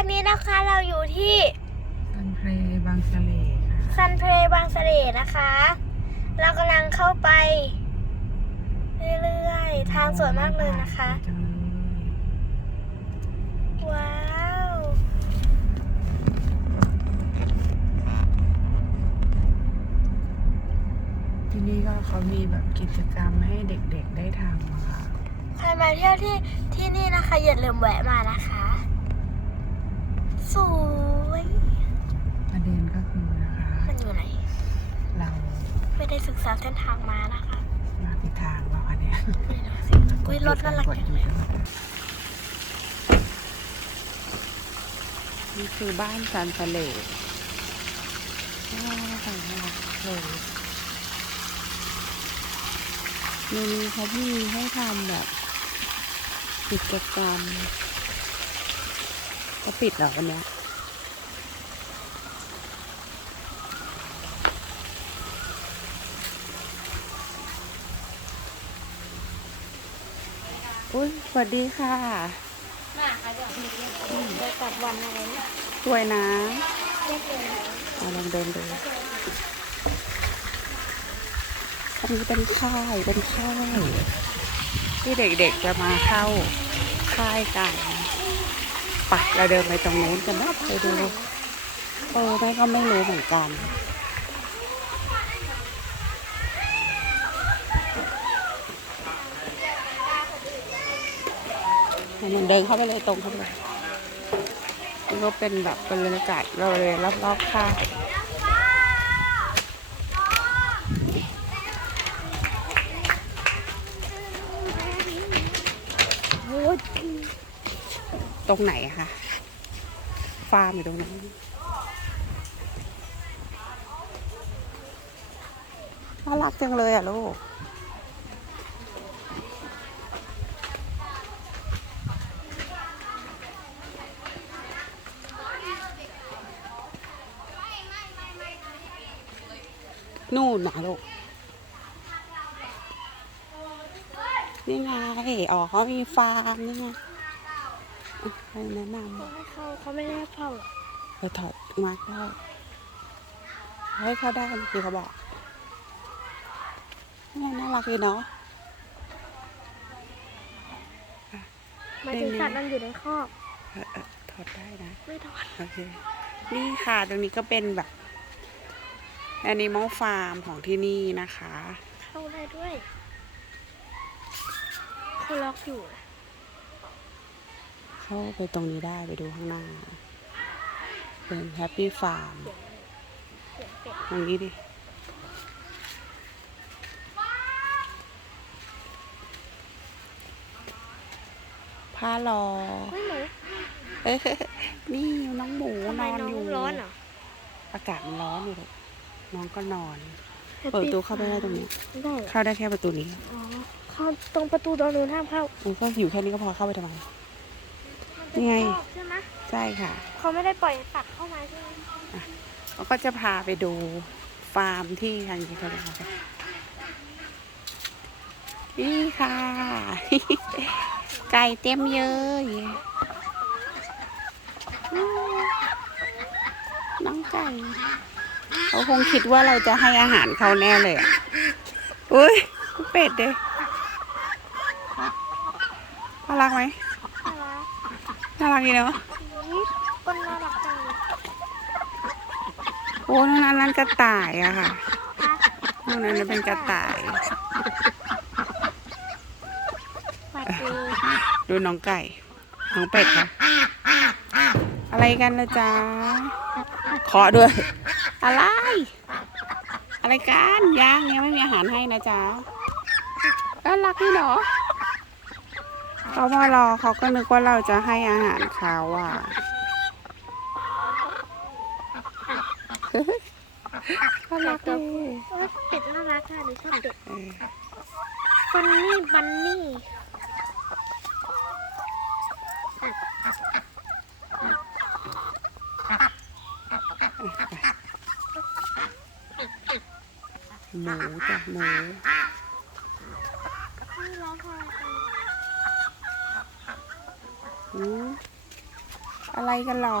อนนี้นะคะเราอยู่ที่ซันเพลบางสะเลค่ะซันเพลบางเสร่นะคะ เรากำลังเข้าไป เรื่อยๆ ทางสวยมากเลยนะคะจังเลยว้าวที่นี่ก็เขามีแบบกิจกรรมให้เด็กๆได้ทำอะค่ะ ใครมาเที่ยวที่ที่นี่นะคะอย่าลืมแวะมานะคะ สวยประเด็นก็คือนะคะ มันอยู่ไหน เราไม่ได้ศึกษาเส้นทางมานะคะ มาผิดทางแล้วอันเนี้ยไม่รู้สิอุ้ยรถน่ารักกดจังหยุเลดยนี่คือบ้านซันทะเลว้าวน่ารักเลยในนี้เขามีให้ทำแบบกิจกรรม ก็ปิดเหรอวันนี้อุ้ยสวัสดีค่ะ มาค่ะเดี๋ยวเดี๋ยวกลับวันอะไรนะสวยนะเรียกเลยเอาลองเดินดูอันนี้เป็นค่ายเป็นค่ายที่เด็กๆจะมาเข้าค่ายกันไปะเราเดินไปตรงนู้นกันนะไปดูเออแม่ก็ไม่รู้เหมือนกันห้มันเดินเข้าไปเลยตรงเข้าไปนี่ก็เป็นแบบบรรยากาศเราเลยรอบๆค่าย ตรงไหนคะฟาร์มอยู่ตรงนั้นน่ารักจังเลยอะลูกนู่นนะลูกนี่ไง อ๋อเขามีฟาร์มนี่ไง อะให้แนะนให้เขาเขาไม่ได้ให้เข้าหรอำไปถอดมาร์กได้ให้เข้าได้คือเขาบอกนี่น่ารักดีเนาะหมายถึงสัตว์มันอยู่ในคอกเออเออถอดได้นะ ไม่ถอด โอเค นี่ค่ะตรงนี้ก็เป็นแบบ Animal Farm ของที่นี่นะคะ เข้าได้ด้วยเขาล็อกอยู่นะ เข้าไปตรงนี้ได้ไปดูข้างหน้า เป็น Happy Farm เสียงเป็ดตรงนี้ดิผ้ารอเฮ้ยหนูเอ้ยนี่น้องหมูนทำไมอนน้องอยู่ร้อนเหรออากาศมันร้อนอยู่ลูกน้องก็นอน เปิดประตูเข้าไปได้ตรงนี้ไม่ได้เหรอเข้าได้แค่ประตูนี้อ๋อเข้าตรงประตูตรงนู้นห้ามเข้ามันก็อยู่แค่นี้ก็พอเข้าไปทำไมมั นเป็นนี่ไงคอกใช่ไหมใช่ค่ะ เขาไม่ได้ปล่อยสัตว์เข้ามาใช่ไหมเขาก็จะพาไปดูฟาร์มที่ทางนี้เขาเลยค่ะนี่ค่ะ ไก่เต็มเยอะน้องไก่เขาคงคิดว่าเราจะให้อาหารเขาแน่เลยอะอุ้ยเป็ดเด้น่ารักไหม น่ารักดีเนาะคนน่ารักจังเลยโอ้นั่นนั่นกระต่ายอะค่ะนั่นนั่นเป็นกระต่ายดูน้องไก่ น้องเป็ดค่ะ อะไรกันละจ๊ะขอด้วย อะไร อะไรกัน ย่างยังไม่มีอาหารให้นะจ๊ะน่ารักนี่เนาะ เขามารอเขาก็นึกว่าเราจะให้อาหารเขาอะ น่ารักเลยโอ้ยเป็ดน่ารักค่ะหนูชอบเป็ดเออบันนี่บันนี่หมูจ้ะหมูนี่ร้องเพลงกันอืมอ อะไรกันหรอ